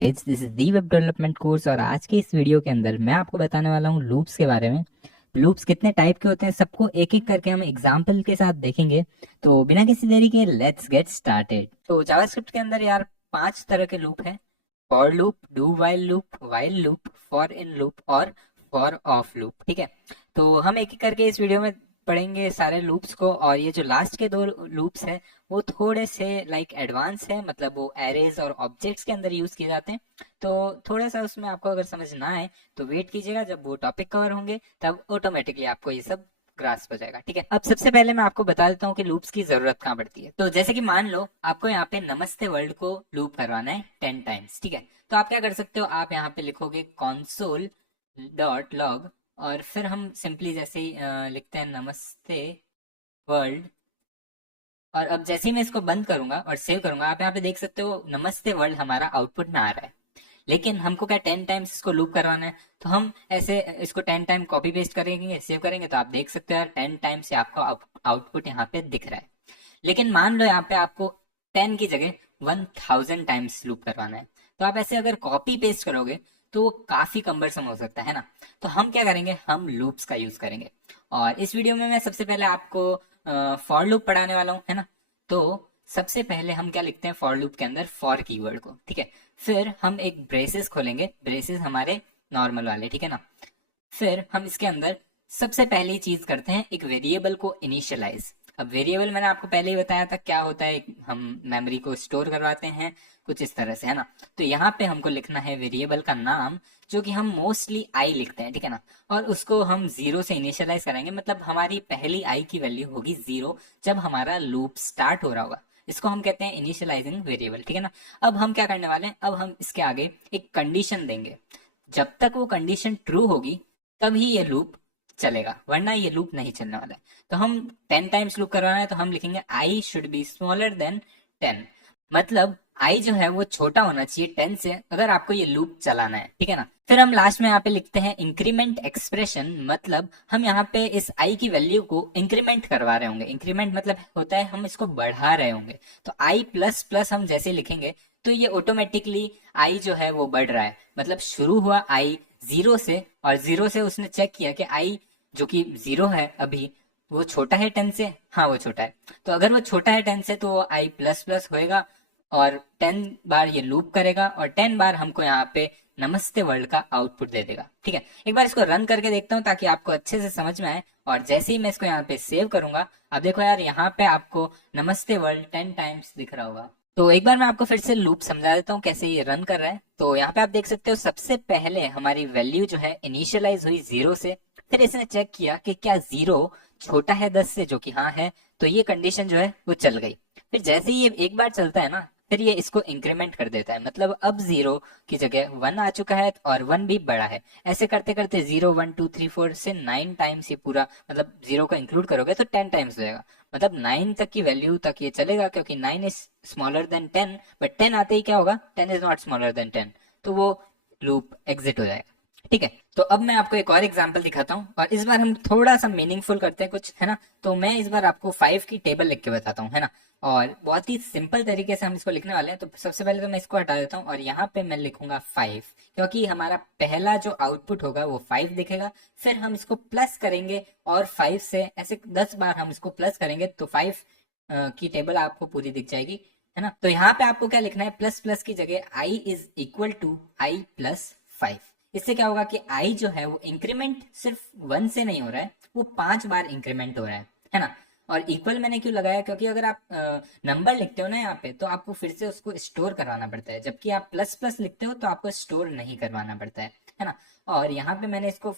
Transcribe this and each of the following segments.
This is the web development course और आज के इस वीडियो के अंदर मैं आपको बताने वाला हूँ लूप्स के बारे में। लूप्स कितने टाइप के होते हैं सबको एक एक करके हम एग्जाम्पल के साथ देखेंगे। तो बिना किसी देरी के लेट्स गेट स्टार्टेड। तो जावास्क्रिप्ट के अंदर यार 5 तरह के लूप है। For loop, do while loop, for in loop और फॉर ऑफ लूप। ठीक है, तो हम एक एक करके इस वीडियो में पढ़ेंगे सारे लूप्स को। और ये जो लास्ट के 2 लूप्स है वो थोड़े से लाइक एडवांस है, मतलब वो एरेज और ऑब्जेक्ट्स के अंदर यूज किए जाते हैं। तो थोड़ा सा उसमें आपको अगर समझ ना आए तो वेट कीजिएगा, जब वो टॉपिक कवर होंगे तब ऑटोमेटिकली आपको ये सब ग्रास्प हो जाएगा। ठीक है, अब सबसे पहले मैं आपको बता देता हूँ कि लूप्स की जरूरत कहाँ पड़ती है। तो जैसे कि मान लो आपको यहाँ पे नमस्ते वर्ल्ड को लूप करवाना है 10 टाइम्स। ठीक है, तो आप क्या कर सकते हो, आप यहाँ पे लिखोगे console डॉट लॉग और फिर हम सिंपली जैसे ही लिखते हैं नमस्ते वर्ल्ड। और अब जैसे ही मैं इसको बंद करूंगा और सेव करूंगा, आप यहाँ पे देख सकते हो नमस्ते वर्ल्ड हमारा आउटपुट में आ रहा है। लेकिन हमको क्या 10 टाइम्स इसको लूप करवाना है, तो हम ऐसे इसको 10 टाइम कॉपी पेस्ट करेंगे, सेव करेंगे, तो आप देख सकते हो यार 10 टाइम्स से आपको आउटपुट यहाँ पे दिख रहा है। लेकिन मान लो यहाँ पे आपको 10 की जगह 1000 टाइम्स लूप करवाना है, तो आप ऐसे अगर कॉपी पेस्ट करोगे तो वो काफी कम्बरसम हो सकता है ना। तो हम क्या करेंगे, हम लूप्स का यूज करेंगे। और इस वीडियो में मैं सबसे पहले आपको फॉर लूप पढ़ाने वाला हूँ, है ना। तो सबसे पहले हम क्या लिखते हैं फॉर लूप के अंदर, फॉर कीवर्ड को। ठीक है, फिर हम एक ब्रेसेस खोलेंगे, ब्रेसेस हमारे नॉर्मल वाले, ठीक है ना। फिर हम इसके अंदर सबसे पहली चीज करते हैं, एक वेरिएबल को इनिशियलाइज। अब वेरिएबल मैंने आपको पहले ही बताया था क्या होता है, हम मेमोरी को स्टोर करवाते हैं कुछ इस तरह से, है ना। तो यहाँ पे हमको लिखना है वेरिएबल का नाम, जो कि हम मोस्टली आई लिखते हैं, ठीक है ना। और उसको हम 0 से इनिशियलाइज करेंगे, मतलब हमारी पहली आई की वैल्यू होगी 0 जब हमारा लूप स्टार्ट हो रहा होगा। इसको हम कहते हैं इनिशियलाइजिंग वेरिएबल, ठीक है ना। अब हम क्या करने वाले हैं, अब हम इसके आगे एक कंडीशन देंगे। जब तक वो कंडीशन ट्रू होगी तभी ये लूप चलेगा, वरना ये लूप नहीं चलने वाला है। तो हम 10 टाइम्स लूप करवाना है, तो हम लिखेंगे I should be smaller than 10। मतलब आई जो है वो छोटा होना चाहिए 10 से, अगर आपको ये लूप चलाना है, ठीक है ना। फिर हम लास्ट में यहाँ पे लिखते हैं इंक्रीमेंट एक्सप्रेशन, मतलब हम यहाँ पे इस आई की वैल्यू को इंक्रीमेंट करवा रहे होंगे। इंक्रीमेंट मतलब होता है हम इसको बढ़ा रहे होंगे। तो आई प्लस प्लस हम जैसे लिखेंगे तो ये ऑटोमेटिकली आई जो है वो बढ़ रहा है। मतलब शुरू हुआ आई 0 से, और 0 से उसने चेक किया कि आई जो कि 0 है अभी, वो छोटा है 10 से। हाँ वो छोटा है, तो अगर वो छोटा है 10 से तो वो आई प्लस प्लस होएगा और 10 बार ये लूप करेगा और 10 बार हमको यहाँ पे नमस्ते वर्ल्ड का आउटपुट दे देगा। ठीक है, एक बार इसको रन करके देखता हूँ ताकि आपको अच्छे से समझ में आए। और जैसे ही मैं इसको यहाँ पे सेव करूंगा, अब देखो यार यहाँ पे आपको नमस्ते वर्ल्ड 10 टाइम्स दिख रहा होगा। तो एक बार मैं आपको फिर से लूप समझा देता हूँ कैसे ये रन कर रहा है। तो यहाँ पे आप देख सकते हो सबसे पहले हमारी वैल्यू जो है इनिशियलाइज हुई 0 से। फिर इसने चेक किया कि क्या 0 छोटा है 10 से, जो कि हाँ है, तो ये कंडीशन जो है वो चल गई। फिर जैसे ही ये एक बार चलता है ना, फिर ये इसको इंक्रीमेंट कर देता है, मतलब अब 0 की जगह 1 आ चुका है और 1 भी बड़ा है। ऐसे करते करते 0 1 2 3 4 से 9 टाइम्स ये पूरा, मतलब 0 को इंक्लूड करोगे तो 10 टाइम्स हो जाएगा। मतलब 9 तक की वैल्यू तक ये चलेगा, क्योंकि 9 इज स्मॉलर देन 10। बट 10 आते ही क्या होगा, 10 इज नॉट स्मॉलर देन 10, तो वो लूप एग्जिट हो जाएगा। ठीक है, तो अब मैं आपको एक और एग्जांपल दिखाता हूँ और इस बार हम थोड़ा सा मीनिंगफुल करते हैं कुछ, है ना। तो मैं इस बार आपको 5 की टेबल लिख के बताता हूँ, है ना। और बहुत ही सिंपल तरीके से हम इसको लिखने वाले हैं। तो सबसे पहले तो मैं इसको हटा देता हूँ और यहाँ पे मैं लिखूंगा 5, क्योंकि हमारा पहला जो आउटपुट होगा वो 5 दिखेगा। फिर हम इसको प्लस करेंगे और 5 से ऐसे 10 बार हम इसको प्लस करेंगे तो 5 की टेबल आपको पूरी दिख जाएगी, है ना। तो यहाँ पे आपको क्या लिखना है, प्लस प्लस की जगह I is equal to I plus 5। इससे क्या होगा कि आई जो है वो इंक्रीमेंट सिर्फ 1 से नहीं हो रहा है, वो 5 बार इंक्रीमेंट हो रहा है ना। और इक्वल मैंने क्यों लगाया, क्योंकि अगर आप नंबर लिखते हो ना यहाँ पे, तो आपको फिर से उसको स्टोर करवाना पड़ता है, जबकि आप प्लस प्लस लिखते हो तो आपको स्टोर नहीं करवाना पड़ता है ना। और यहाँ पे मैंने इसको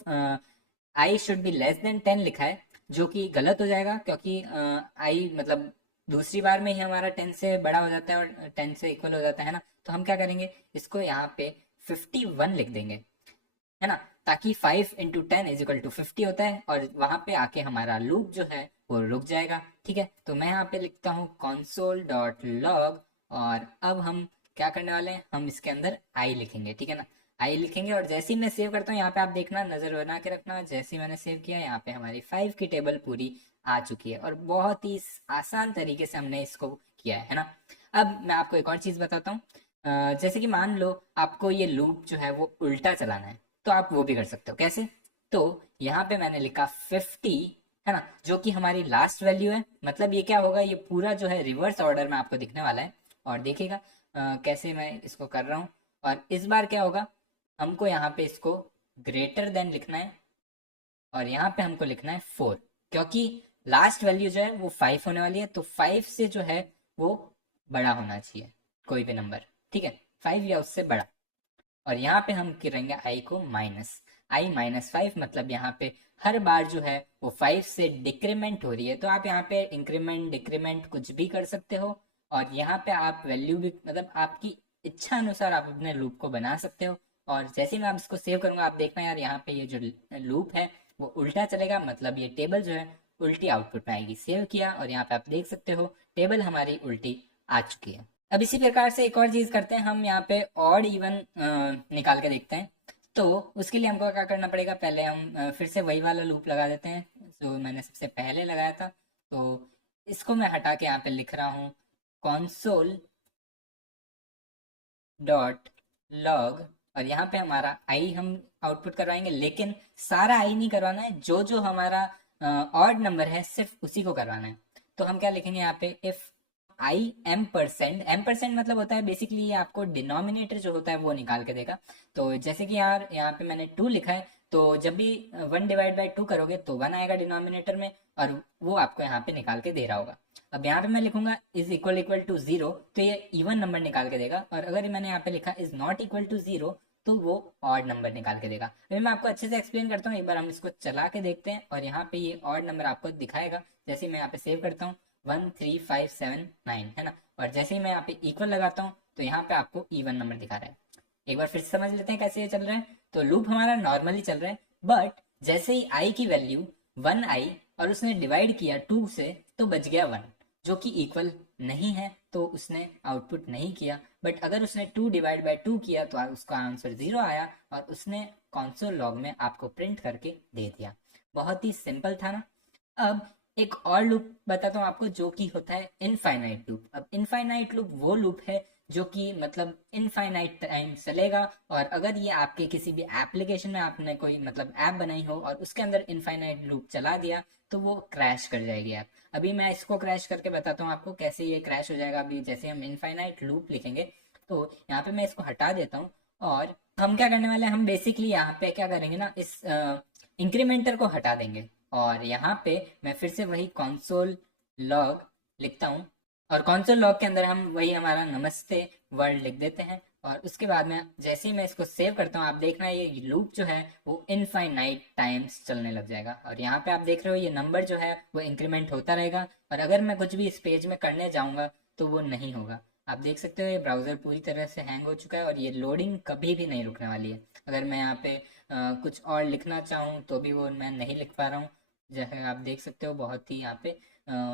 I should be less than 10 लिखा है, जो कि गलत हो जाएगा, क्योंकि आई मतलब दूसरी बार में ही हमारा 10 से बड़ा हो जाता है और 10 से इक्वल हो जाता है ना। तो हम क्या करेंगे, इसको यहाँ पे 51 लिख देंगे, है ना, ताकि 5 × 10 = 50 होता है और वहां पे आके हमारा लूप जो है वो रुक जाएगा। ठीक है, तो मैं यहाँ पे लिखता हूँ console.log। और अब हम क्या करने वाले हैं, हम इसके अंदर आई लिखेंगे, ठीक है ना। आई लिखेंगे और जैसे ही मैं सेव करता हूँ, यहाँ पे आप देखना, नजर बना के रखना, जैसे ही मैंने सेव किया यहाँ पे हमारी 5 की टेबल पूरी आ चुकी है। और बहुत ही आसान तरीके से हमने इसको किया है ना। अब मैं आपको एक और चीज बताता हूँ। जैसे कि मान लो आपको ये लूप जो है वो उल्टा चलाना है, तो आप वो भी कर सकते हो। कैसे? तो यहाँ पे मैंने लिखा 50, है ना, जो कि हमारी लास्ट वैल्यू है। मतलब ये क्या होगा, ये पूरा जो है रिवर्स ऑर्डर में आपको दिखने वाला है। और देखिएगा कैसे मैं इसको कर रहा हूँ। और इस बार क्या होगा, हमको यहाँ पे इसको ग्रेटर देन लिखना है, और यहाँ पे हमको लिखना है 4, क्योंकि लास्ट वैल्यू जो है वो 5 होने वाली है, तो 5 से जो है वो बड़ा होना चाहिए कोई भी नंबर। ठीक है, 5 या उससे बड़ा। और यहाँ पे हम करेंगे आई को माइनस, i-5, मतलब यहाँ पे हर बार जो है वो 5 से डिक्रीमेंट हो रही है, तो आप यहाँ पे इंक्रीमेंट डिक्रीमेंट कुछ भी कर सकते हो। और यहाँ पे आप वैल्यू भी, मतलब आपकी इच्छा अनुसार आप अपने लूप को बना सकते हो। और जैसे ही मैं आप इसको सेव करूंगा, आप देखना यार यहाँ पे ये जो लूप है वो उल्टा चलेगा, मतलब ये टेबल जो है उल्टी आउटपुट में आएगी। सेव किया और यहाँ पे आप देख सकते हो टेबल हमारी उल्टी आ चुकी है। अब इसी प्रकार से एक और चीज करते हैं, हम यहाँ पे ऑड इवन निकाल के देखते हैं। तो उसके लिए हमको क्या करना पड़ेगा, पहले हम फिर से वही वाला लूप लगा देते हैं जो मैंने सबसे पहले लगाया था। तो इसको मैं हटा के यहाँ पे लिख रहा हूँ console डॉट लॉग, और यहाँ पे हमारा आई हम आउटपुट करवाएंगे, लेकिन सारा आई नहीं करवाना है, जो जो हमारा ऑड नंबर है सिर्फ उसी को करवाना है। तो हम क्या लिखेंगे यहाँ पे, इफ आई एम परसेंट मतलब होता है बेसिकली ये आपको डिनोमिनेटर जो होता है वो निकाल के देगा। तो जैसे कि यार यहाँ पे मैंने 2 लिखा है, तो जब भी 1/2 करोगे तो 1 आएगा डिनोमिनेटर में, और वो आपको यहाँ पे निकाल के दे रहा होगा। अब यहाँ पे मैं लिखूंगा इज इक्वल टू 0, तो ये इवन नंबर निकाल के देगा। और अगर मैंने यहाँ पे लिखा इज नॉट इक्वल टू 0, तो वो ऑड नंबर निकाल के देगा। अभी मैं आपको अच्छे से एक्सप्लेन करता हूँ, एक बार हम इसको चला के देखते हैं। और यहाँ पे ये ऑड नंबर आपको दिखाएगा। जैसे मैं यहाँ पे सेव करता हूँ 13579, है ना, और जैसे ही मैं यहाँ पे इक्वल लगाता हूँ तो यहाँ पे आपको इवन नंबर दिखा रहा है। एक बार फिर से समझ लेते हैं कैसे ये चल रहा है। तो लूप हमारा नॉर्मली चल रहा है, बट जैसे ही आई की वैल्यू 1 आई और उसने डिवाइड किया 2 से, तो बच गया 1, जो कि इक्वल नहीं है, तो उसने आउटपुट नहीं किया। बट अगर उसने 2/2 किया तो उसका आंसर 0 आया, और उसने कंसोल लॉग में आपको प्रिंट करके दे दिया। बहुत ही सिंपल था ना। अब एक और लूप बताता हूँ आपको, जो कि होता है इनफाइनाइट लूप। अब इनफाइनाइट लूप वो लूप है जो कि मतलब इनफाइनाइट टाइम चलेगा, और अगर ये आपके किसी भी एप्लीकेशन में आपने कोई मतलब ऐप बनाई हो और उसके अंदर इनफाइनाइट लूप चला दिया, तो वो क्रैश कर जाएगी ऐप। अभी मैं इसको क्रैश करके बताता हूँ आपको कैसे ये क्रैश हो जाएगा। अभी जैसे हम इनफाइनाइट लूप लिखेंगे, तो यहाँ पे मैं इसको हटा देता हूँ, और हम क्या करने वाले हैं, हम बेसिकली यहाँ पे क्या करेंगे ना, इस इंक्रीमेंटर को हटा देंगे। और यहाँ पे मैं फिर से वही कंसोल लॉग लिखता हूँ, और कंसोल लॉग के अंदर हम वही हमारा नमस्ते वर्ल्ड लिख देते हैं। और उसके बाद में जैसे ही मैं इसको सेव करता हूँ, आप देखना ये लूप जो है वो इनफाइनाइट टाइम्स चलने लग जाएगा। और यहाँ पे आप देख रहे हो ये नंबर जो है वो इंक्रीमेंट होता रहेगा, और अगर मैं कुछ भी इस पेज में करने जाऊँगा तो वो नहीं होगा। आप देख सकते हो ये ब्राउज़र पूरी तरह से हैंग हो चुका है, और ये लोडिंग कभी भी नहीं रुकने वाली है। अगर मैं यहाँ पे कुछ और लिखना चाहूँ तो भी वो मैं नहीं लिख पा रहा हूँ। जैसे आप देख सकते हो बहुत ही यहाँ पे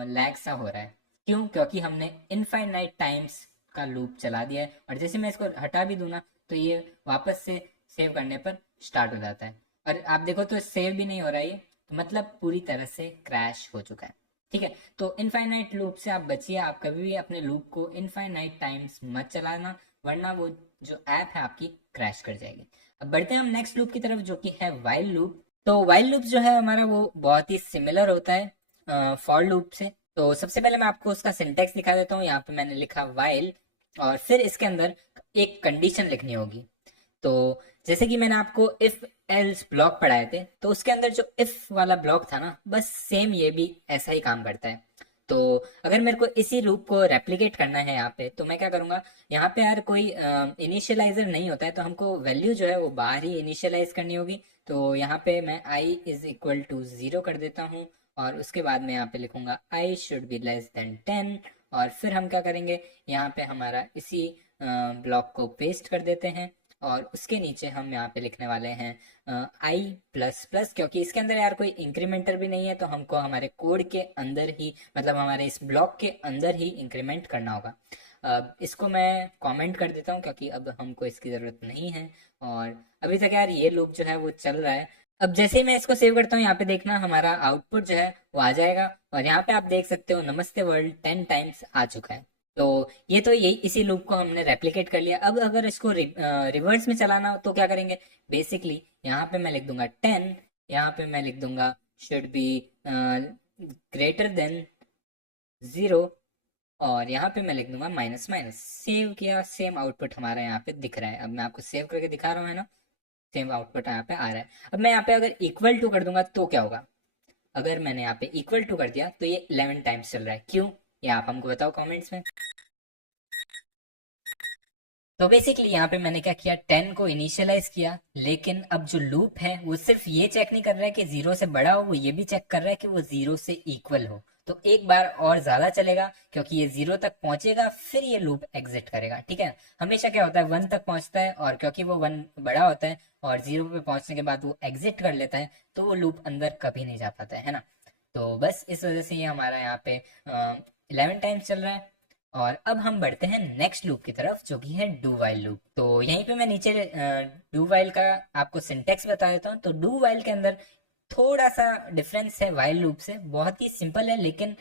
लैग सा हो रहा है। क्यों? क्योंकि हमने इनफाइनाइट टाइम्स का लूप चला दिया है। और जैसे मैं इसको हटा भी दूँ ना, तो ये वापस से सेव करने पर स्टार्ट हो जाता है। और आप देखो तो सेव भी नहीं हो रहा है ये, तो मतलब पूरी तरह से क्रैश हो चुका है। ठीक है, तो इनफाइनाइट लूप से आप बचिए। आप कभी भी अपने लूप को इनफाइनाइट टाइम्स मत चलाना, वरना वो जो ऐप है आपकी क्रैश कर जाएगी। अब बढ़ते हैं हम नेक्स्ट लूप की तरफ, जो कि है वाइल लूप। तो वाइल लूप जो है हमारा वो बहुत ही सिमिलर होता है फॉर लूप से। तो सबसे पहले मैं आपको उसका सिंटेक्स दिखा देता हूँ। यहाँ पे मैंने लिखा वाइल, और फिर इसके अंदर एक कंडीशन लिखनी होगी। तो जैसे कि मैंने आपको इफ एल्स ब्लॉक पढ़ाए थे, तो उसके अंदर जो इफ वाला ब्लॉक था ना, बस सेम ये भी ऐसा ही काम करता है। तो अगर मेरे को इसी लूप को रेप्लिकेट करना है यहाँ पे, तो मैं क्या करूँगा, यहाँ पे यार कोई इनिशियलाइजर नहीं होता है, तो हमको वैल्यू जो है वो बाहर ही इनिशियलाइज करनी होगी। तो यहाँ पे मैं i इज इक्वल टू 0 कर देता हूँ, और उसके बाद मैं यहाँ पे लिखूंगा i should be less than 10। और फिर हम क्या करेंगे, यहाँ पे हमारा इसी ब्लॉक को पेस्ट कर देते हैं, और उसके नीचे हम यहाँ पे लिखने वाले हैं i++, क्योंकि इसके अंदर यार कोई इंक्रीमेंटर भी नहीं है, तो हमको हमारे कोड के अंदर ही, मतलब हमारे इस ब्लॉक के अंदर ही इंक्रीमेंट करना होगा। इसको मैं कमेंट कर देता हूँ, क्योंकि अब हमको इसकी ज़रूरत नहीं है। और अभी तक यार ये लूप जो है वो चल रहा है। अब जैसे ही मैं इसको सेव करता हूँ, यहाँ पे देखना हमारा आउटपुट जो है वो आ जाएगा, और यहाँ पे आप देख सकते हो नमस्ते वर्ल्ड 10 टाइम्स आ चुका है। तो ये तो यही इसी लूप को हमने रेप्लिकेट कर लिया। अब अगर इसको रिवर्स में चलाना हो तो क्या करेंगे, बेसिकली यहाँ पे मैं लिख दूंगा 10, यहाँ पे मैं लिख दूंगा शुड बी ग्रेटर देन 0, और यहाँ पे मैं लिख दूंगा माइनस माइनस। सेव किया, सेम आउटपुट हमारा यहाँ पे दिख रहा है। अब मैं आपको सेव करके दिखा रहा हूँ, है ना, सेम आउटपुट यहाँ पे आ रहा है। अब मैं यहाँ पे अगर इक्वल टू कर दूंगा तो क्या होगा, अगर मैंने यहाँ पे इक्वल टू कर दिया तो ये 11 टाइम्स चल रहा है। क्यों, ये आप हमको बताओ कमेंट्स में। तो बेसिकली यहाँ पे मैंने क्या किया, 10 को इनिशियलाइज किया, लेकिन अब जो लूप है वो सिर्फ ये चेक नहीं कर रहा है कि 0 से बड़ा हो, वो ये भी चेक कर रहा है कि वो 0 से इक्वल हो। तो एक बार और ज्यादा चलेगा, क्योंकि ये 0 तक पहुंचेगा, फिर ये लूप एग्जिट करेगा। ठीक है, हमेशा क्या होता है 1 तक पहुंचता है, और क्योंकि वो 1 बड़ा होता है और 0 पे पहुंचने के बाद वो एग्जिट कर लेता है, तो वो लूप अंदर कभी नहीं जा पाता है ना। तो बस इस वजह से ये हमारा यहाँ पे 11 टाइम्स चल रहा है। और अब हम बढ़ते हैं नेक्स्ट लूप की तरफ, जो कि है डू वाइल लूप। तो यहीं पे मैं नीचे डू वाइल का आपको सिंटेक्स बता देता हूँ। तो डू वाइल के अंदर थोड़ा सा डिफरेंस है वाइल लूप से, बहुत ही सिंपल है लेकिन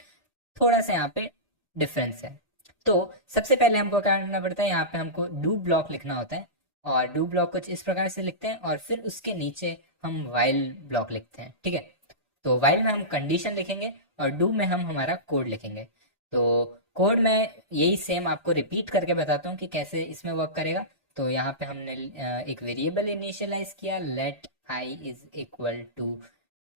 थोड़ा सा यहाँ पे डिफरेंस है। तो सबसे पहले हमको क्या करना पड़ता है, यहाँ पे हमको डू ब्लॉक लिखना होता है, और डू ब्लॉक कुछ इस प्रकार से लिखते हैं, और फिर उसके नीचे हम वाइल ब्लॉक लिखते हैं। ठीक है, तो वाइल में हम कंडीशन लिखेंगे और डू में हम हमारा कोड लिखेंगे। तो कोड में यही सेम आपको रिपीट करके बताता हूँ कि कैसे इसमें वर्क करेगा। तो यहाँ पे हमने एक वेरिएबल इनिशियलाइज किया, let I is equal to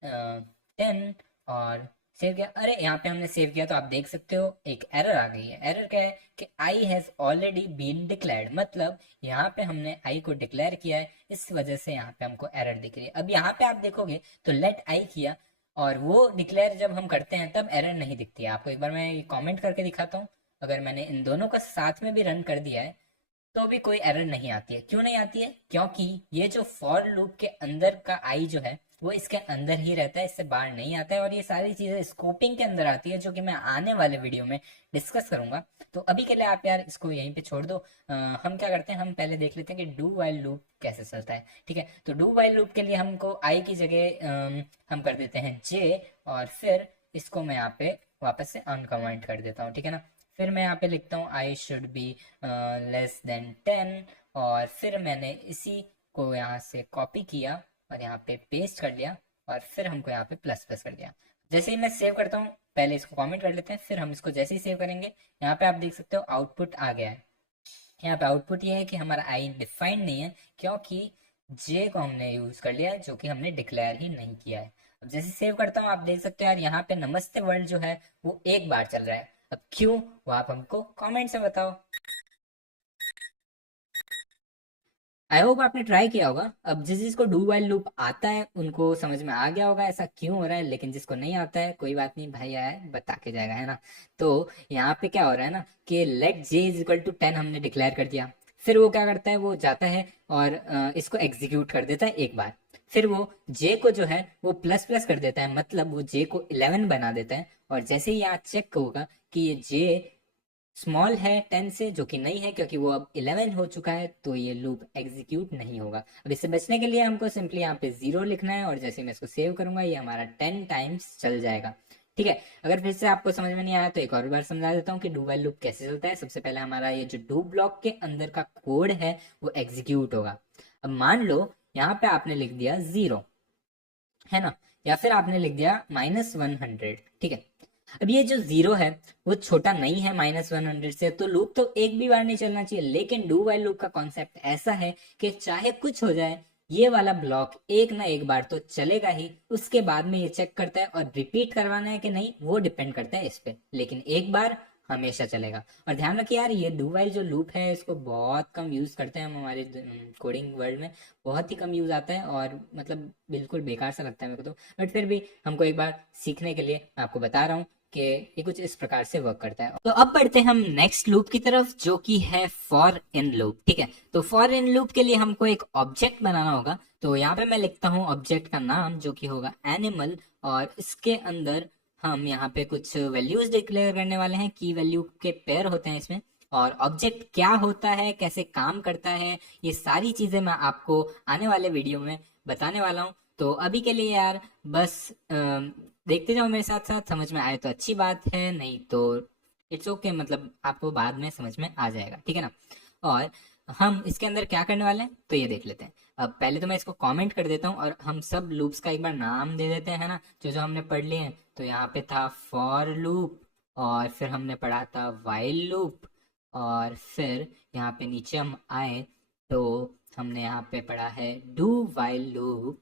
10, और सेव किया। अरे यहाँ पे हमने सेव किया तो आप देख सकते हो एक एरर आ गई है। एरर क्या है कि I has already been declared, मतलब यहाँ पे हमने आई को डिक्लेयर किया है, इस वजह से यहाँ पे हमको एरर दिख रही है। अब यहाँ पे आप देखोगे तो लेट आई किया, और वो डिक्लेयर जब हम करते हैं तब एरर नहीं दिखती है। आपको एक बार मैं कमेंट करके दिखाता हूँ, अगर मैंने इन दोनों का साथ में भी रन कर दिया है तो भी कोई एरर नहीं आती है। क्यों नहीं आती है, क्योंकि ये जो फॉर लूप के अंदर का आई जो है वो इसके अंदर ही रहता है, इससे बाहर नहीं आता है, और ये सारी चीजें स्कोपिंग के अंदर आती है, जो कि मैं आने वाले वीडियो में डिस्कस करूंगा। तो अभी के लिए आप यार इसको यहीं पे छोड़ दो। हम क्या करते हैं, हम पहले देख लेते हैं कि डू वाइल लूप कैसे चलता है। ठीक है, तो डू वाइल लूप के लिए हमको आई की जगह हम कर देते हैं जे, और फिर इसको मैं यहाँ पे वापस से अनकमेंट कर देता हूँ। ठीक है ना, फिर मैं यहाँ पे लिखता हूँ I should be less than 10, और फिर मैंने इसी को यहाँ से कॉपी किया और यहाँ पे पेस्ट कर लिया, और फिर हमको यहाँ पे प्लस प्लस कर दिया। जैसे ही मैं सेव करता हूँ, पहले इसको कमेंट कर लेते हैं, फिर हम इसको जैसे ही सेव करेंगे, यहाँ पे आप देख सकते हो आउटपुट आ गया है। यहाँ पे आउटपुट ये है कि हमारा आई डिफाइंड नहीं है, क्योंकि जे को हमने यूज कर लिया है, जो कि हमने डिक्लेयर ही नहीं किया है। अब जैसे सेव करता हूँ, आप देख सकते हो यार यहाँ पे नमस्ते वर्ल्ड जो है वो एक बार चल रहा है। अब क्यों, वो आप हमको कमेंट से बताओ। आई होप आपने ट्राई किया होगा। अब जिसको डू वाइल लूप आता है उनको समझ में आ गया होगा ऐसा क्यों हो रहा है, लेकिन जिसको नहीं आता है कोई बात नहीं, भाई आया है बता के जाएगा, है ना। तो यहाँ पे क्या हो रहा है ना कि let J is equal to 10 हमने डिक्लेयर कर दिया। फिर वो क्या करता है, वो जाता है और इसको एग्जीक्यूट कर देता है एक बार। फिर वो जे को जो है वो प्लस प्लस कर देता है, मतलब वो जे को 11 बना देता है। और जैसे ही यहाँ चेक होगा कि ये जे स्मॉल है 10 से, जो कि नहीं है क्योंकि वो अब 11 हो चुका है, तो ये लूप एग्जीक्यूट नहीं होगा। अब इससे बचने के लिए हमको सिंपली यहाँ पे 0 लिखना है, और जैसे मैं इसको सेव करूंगा ये हमारा 10 टाइम्स चल जाएगा। ठीक है, अगर फिर से आपको समझ में नहीं आया तो एक और बार समझा देता हूँ कि डू वाइल लूप कैसे चलता है। सबसे पहले हमारा ये जो डू ब्लॉक के अंदर का कोड है वो एग्जीक्यूट होगा। अब मान लो यहाँ पे आपने लिख दिया 0, है ना, या फिर आपने लिख दिया -100। ठीक है, अब ये जो 0 है वो छोटा नहीं है -100 से, तो लूप तो एक भी बार नहीं चलना चाहिए। लेकिन डू वाइल लूप का कॉन्सेप्ट ऐसा है कि चाहे कुछ हो जाए, ये वाला ब्लॉक एक ना एक बार तो चलेगा ही। उसके बाद में ये चेक करता है, और रिपीट करवाना है कि नहीं वो डिपेंड करता है इस पे, लेकिन एक बार हमेशा चलेगा। और ध्यान रखिए यार, ये डू वाइल जो लूप है इसको बहुत कम यूज करते हैं हम हमारे कोडिंग वर्ल्ड में, बहुत ही कम यूज आता है, और मतलब बिल्कुल बेकार सा लगता है मेरे को तो। बट फिर भी हमको एक बार सीखने के लिए मैं आपको बता रहा हूँ कि ये कुछ इस प्रकार से वर्क करता है। तो अब बढ़ते हैं हम नेक्स्ट लूप की तरफ, जो कि है फॉर इन लूप। ठीक है, तो फॉर इन लूप के लिए हमको एक ऑब्जेक्ट बनाना होगा। तो यहाँ पे मैं लिखता हूँ ऑब्जेक्ट का नाम, जो कि होगा एनिमल, और इसके अंदर हम यहाँ पे कुछ वैल्यूज डिक्लेयर करने वाले हैं। की वैल्यू के पेयर होते हैं इसमें, और ऑब्जेक्ट क्या होता है, कैसे काम करता है, ये सारी चीजें मैं आपको आने वाले वीडियो में बताने वाला हूँ। तो अभी के लिए यार बस देखते जाओ मेरे साथ साथ, समझ में आए तो अच्छी बात है, नहीं तो इट्स ओके, मतलब आपको बाद में समझ में आ जाएगा, ठीक है ना। और हम इसके अंदर क्या करने वाले हैं तो ये देख लेते हैं। अब पहले तो मैं इसको कमेंट कर देता हूँ और हम सब लूप्स का एक बार नाम दे देते हैं, है ना, जो जो हमने पढ़ लिए हैं। तो यहाँ पे था फॉर लूप, और फिर हमने पढ़ा था वाइल लूप, और फिर यहाँ पे नीचे हम आए तो हमने यहाँ पे पढ़ा है डू वाइल लूप,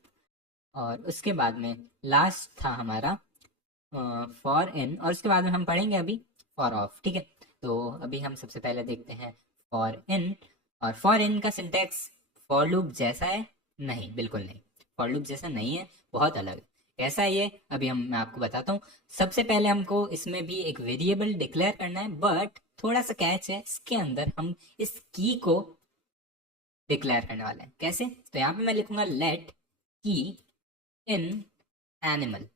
और उसके बाद में लास्ट था हमारा फॉर इन, और उसके बाद में हम पढ़ेंगे अभी फॉर ऑफ, ठीक है। तो अभी हम सबसे पहले देखते हैं फॉर इन। और फॉर इन का सिंटैक्स फॉर लूप जैसा है? नहीं, बिल्कुल नहीं, फॉर लूप जैसा नहीं है, बहुत अलग है। कैसा है ये, अभी मैं आपको बताता हूँ। सबसे पहले हमको इसमें भी एक वेरिएबल डिक्लेयर करना है, बट थोड़ा सा कैच है, इसके अंदर हम इस की को डिक्लेयर करने वाले हैं। कैसे? तो यहाँ पे मैं लिखूंगा लेट की इन एनिमल।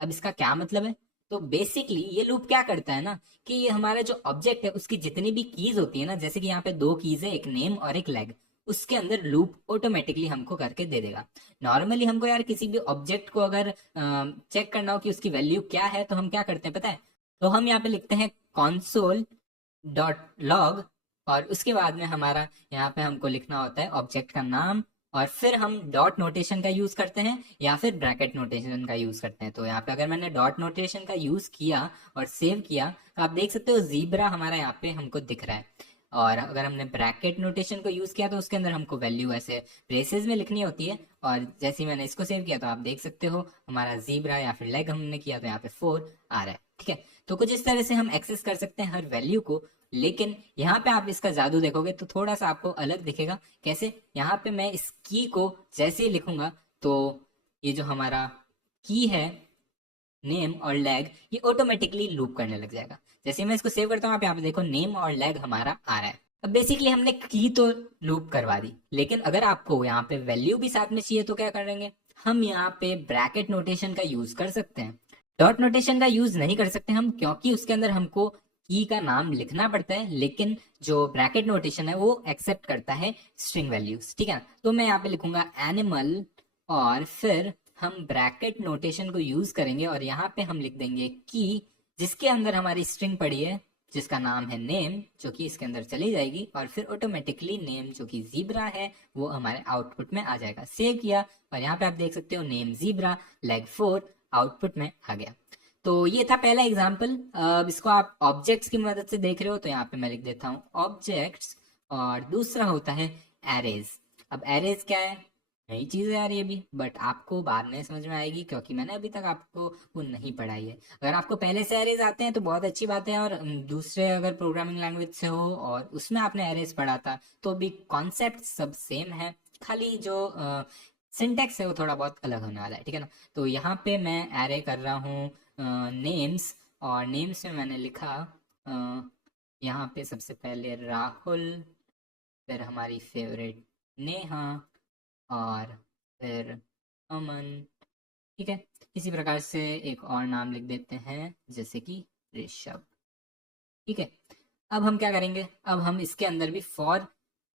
अब इसका क्या मतलब है? तो बेसिकली ये लूप क्या करता है ना, कि ये हमारा जो ऑब्जेक्ट है उसकी जितनी भी कीज होती है ना, जैसे कि यहाँ पे दो कीज है, एक नेम और एक लेग, उसके अंदर लूप ऑटोमेटिकली हमको करके दे देगा। नॉर्मली हमको यार किसी भी ऑब्जेक्ट को अगर चेक करना हो कि उसकी वैल्यू क्या है, तो हम क्या करते हैं पता है? तो हम यहाँ पे लिखते हैं console डॉट लॉग, और उसके बाद में हमारा यहाँ पे हमको लिखना होता है ऑब्जेक्ट का नाम, और फिर हम डॉट नोटेशन का यूज करते हैं या फिर ब्रैकेट नोटेशन का यूज करते हैं। तो यहाँ पे अगर मैंने डॉट नोटेशन का यूज किया और सेव किया, तो आप देख सकते हो जीब्रा हमारा यहाँ पे हमको दिख रहा है। और अगर हमने ब्रैकेट नोटेशन को यूज किया तो उसके अंदर हमको वैल्यू ऐसे ब्रेसेस में लिखनी होती है, और जैसे ही मैंने इसको सेव किया तो आप देख सकते हो हमारा जीब्रा या फिर लेग हमने किया तो यहाँ पे 4 आ रहा है, ठीक है। तो कुछ इस तरह से हम एक्सेस कर सकते हैं हर वैल्यू को। लेकिन यहाँ पे आप इसका जादू देखोगे तो थोड़ा सा आपको अलग दिखेगा। कैसे? यहाँ पे मैं इस की को जैसे ही लिखूंगा तो ये जो हमारा की है, नेम और लैग, ये ऑटोमेटिकली लूप करने लग जाएगा। जैसे मैं इसको सेव करता हूँ, आप यहाँ पे देखो नेम और लैग हमारा आ रहा है। अब बेसिकली हमने की तो लूप करवा दी, लेकिन अगर आपको यहाँ पे वैल्यू भी साथ में चाहिए तो क्या करेंगे? हम यहाँ पे ब्रैकेट नोटेशन का यूज कर सकते हैं। डॉट नोटेशन का यूज नहीं कर सकते हम, क्योंकि उसके अंदर हमको की का नाम लिखना पड़ता है, लेकिन जो ब्रैकेट नोटेशन है वो एक्सेप्ट करता है स्ट्रिंग वैल्यूज, ठीक है ना। तो मैं यहाँ पे लिखूंगा एनिमल, और फिर हम ब्रैकेट नोटेशन को यूज करेंगे, और यहाँ पे हम लिख देंगे की, जिसके अंदर हमारी स्ट्रिंग पड़ी है जिसका नाम है नेम, जो कि इसके अंदर चली जाएगी, और फिर ऑटोमेटिकली नेम जो कि जीब्रा है वो हमारे आउटपुट में आ जाएगा। सेव किया, और यहाँ पे आप देख सकते हो नेम जीब्रा लेग 4 आउटपुट में आ गया। तो ये था पहला एग्जाम्पल। अब इसको आप ऑब्जेक्ट्स की मदद से देख रहे हो, तो यहाँ पे मैं लिख देता हूँ ऑब्जेक्ट्स, और दूसरा होता है एरेज। अब एरेज क्या है? नई चीज है यार ये भी, बट आपको बाद में समझ में आएगी, क्योंकि मैंने अभी तक आपको वो नहीं पढ़ाई है। अगर आपको पहले से एरेज आते हैं तो बहुत अच्छी बात है, और दूसरे अगर प्रोग्रामिंग लैंग्वेज से हो और उसमें आपने एरेज पढ़ा था तो भी कॉन्सेप्ट सब सेम है, खाली जो सिंटेक्स है वो थोड़ा बहुत अलग होने वाला है, ठीक है ना। तो यहाँ पे मैं एरे कर रहा हूँ नेम्स, और नेम्स में मैंने लिखा यहाँ पे सबसे पहले राहुल, फिर हमारी फेवरेट नेहा, और फिर अमन, ठीक है। इसी प्रकार से एक और नाम लिख देते हैं जैसे कि ऋषभ, ठीक है। अब हम क्या करेंगे? अब हम इसके अंदर भी फॉर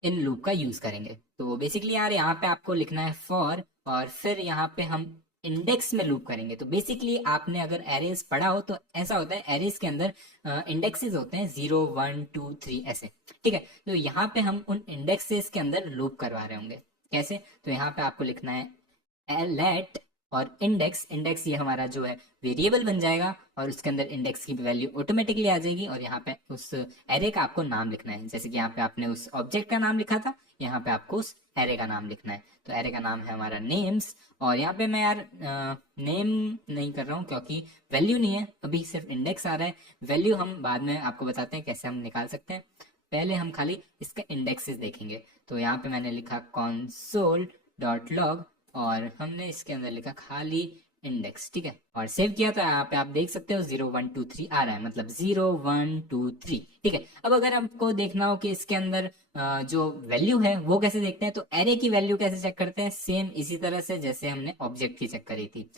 इन लूप का यूज करेंगे। तो बेसिकली यार यहाँ पे आपको लिखना है फॉर, और फिर यहाँ पे हम इंडेक्स में लूप करेंगे। तो बेसिकली आपने अगर एरेज पढ़ा हो तो ऐसा होता है, एरेज के अंदर इंडेक्सेस होते हैं 0 1 2 3 ऐसे, ठीक है। तो यहाँ पे हम उन इंडेक्सेस के अंदर लूप करवा रहे होंगे। कैसे? तो यहाँ पे आपको लिखना है लेट और इंडेक्स। इंडेक्स ये हमारा जो है वेरिएबल बन जाएगा, और उसके अंदर इंडेक्स की वैल्यू ऑटोमेटिकली आ जाएगी, और यहाँ पे उस एरे का आपको नाम लिखना है। जैसे कि यहाँ पे आपने उस ऑब्जेक्ट का नाम लिखा था, यहाँ पे आपको उस एरे का नाम लिखना है। तो एरे का नाम है हमारा नेम्स, और यहाँ पे मैं यार नेम नहीं कर रहा हूँ क्योंकि वैल्यू नहीं है, अभी सिर्फ इंडेक्स आ रहा है। वैल्यू हम बाद में आपको बताते हैं कैसे हम निकाल सकते हैं, पहले हम खाली इसका इंडेक्सेस देखेंगे। तो यहाँ पे मैंने लिखा console डॉट लॉग, और हमने इसके अंदर लिखा खाली इंडेक्स, ठीक है, और सेव किया। तो यहाँ पे आप देख सकते हो 0 1 2 3 आ रहा है, मतलब 0 1 2 3, ठीक है। अब अगर आपको देखना हो कि इसके अंदर जो वैल्यू है वो कैसे देखते हैं, तो एरे की वैल्यू कैसे चेक करते हैं, सेम इसी तरह से जैसे हमने ऑब्जेक्ट की चेक करी थी।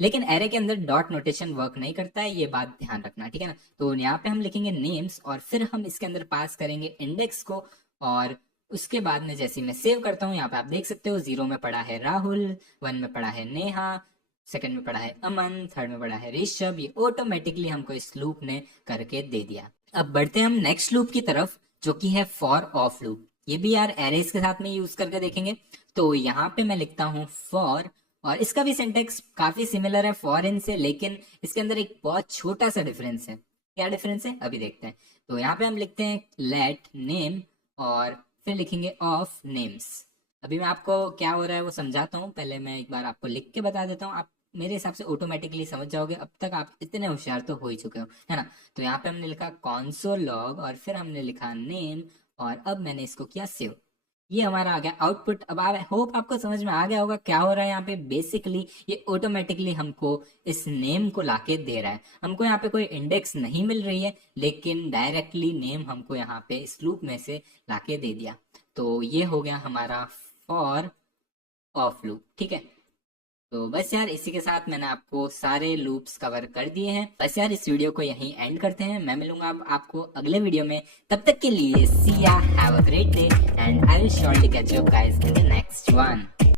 लेकिन एरे के अंदर डॉट नोटेशन वर्क नहीं करता है, ये बात ध्यान रखना, ठीक है ना। तो यहाँ पे हम लिखेंगे नेम्स, और फिर हम इसके अंदर पास करेंगे इंडेक्स को, और उसके बाद में जैसे मैं सेव करता हूँ, यहाँ पे आप देख सकते हो 0 में पड़ा है राहुल, 1 में पड़ा है नेहा, सेकंड में पड़ा है अमन, थर्ड में पड़ा है ऋषभ। ये ऑटोमेटिकली हमको इस लूप ने करके दे दिया। अब बढ़ते हैं हम नेक्स्ट लूप की तरफ, जो कि है फॉर ऑफ लूप। ये भी यार एरेज के साथ में यूज करके देखेंगे। तो यहाँ पे मैं लिखता हूँ फॉर, और इसका भी सिंटेक्स काफी सिमिलर है फॉर इन से, लेकिन इसके अंदर एक बहुत छोटा सा डिफरेंस है। क्या डिफरेंस है अभी देखते हैं। तो यहाँ पे हम लिखते हैं लेट नेम, और फिर लिखेंगे ऑफ नेम्स। अभी मैं आपको क्या हो रहा है वो समझाता हूँ, पहले मैं एक बार आपको लिख के बता देता हूँ। आप मेरे हिसाब से ऑटोमेटिकली समझ जाओगे, अब तक आप इतने होशियार तो हो ही चुके हो, है ना। तो यहाँ पे हमने लिखा console log, और फिर हमने लिखा नेम, और अब मैंने इसको किया सेव। ये हमारा आ गया आउटपुट। अब आई होप आपको समझ में आ गया होगा क्या हो रहा है यहाँ पे। बेसिकली ये ऑटोमेटिकली हमको इस नेम को लाके दे रहा है। हमको यहाँ पे कोई इंडेक्स नहीं मिल रही है, लेकिन डायरेक्टली नेम हमको यहाँ पे इस लूप में से लाके दे दिया। तो ये हो गया हमारा फॉर ऑफ लूप, ठीक है। तो बस यार इसी के साथ मैंने आपको सारे लूप्स कवर कर दिए हैं। बस यार इस वीडियो को यहीं एंड करते हैं। मैं मिलूंगा अब आपको अगले वीडियो में। तब तक के लिए सी या, have a great day, and I will surely catch you guys in the next one.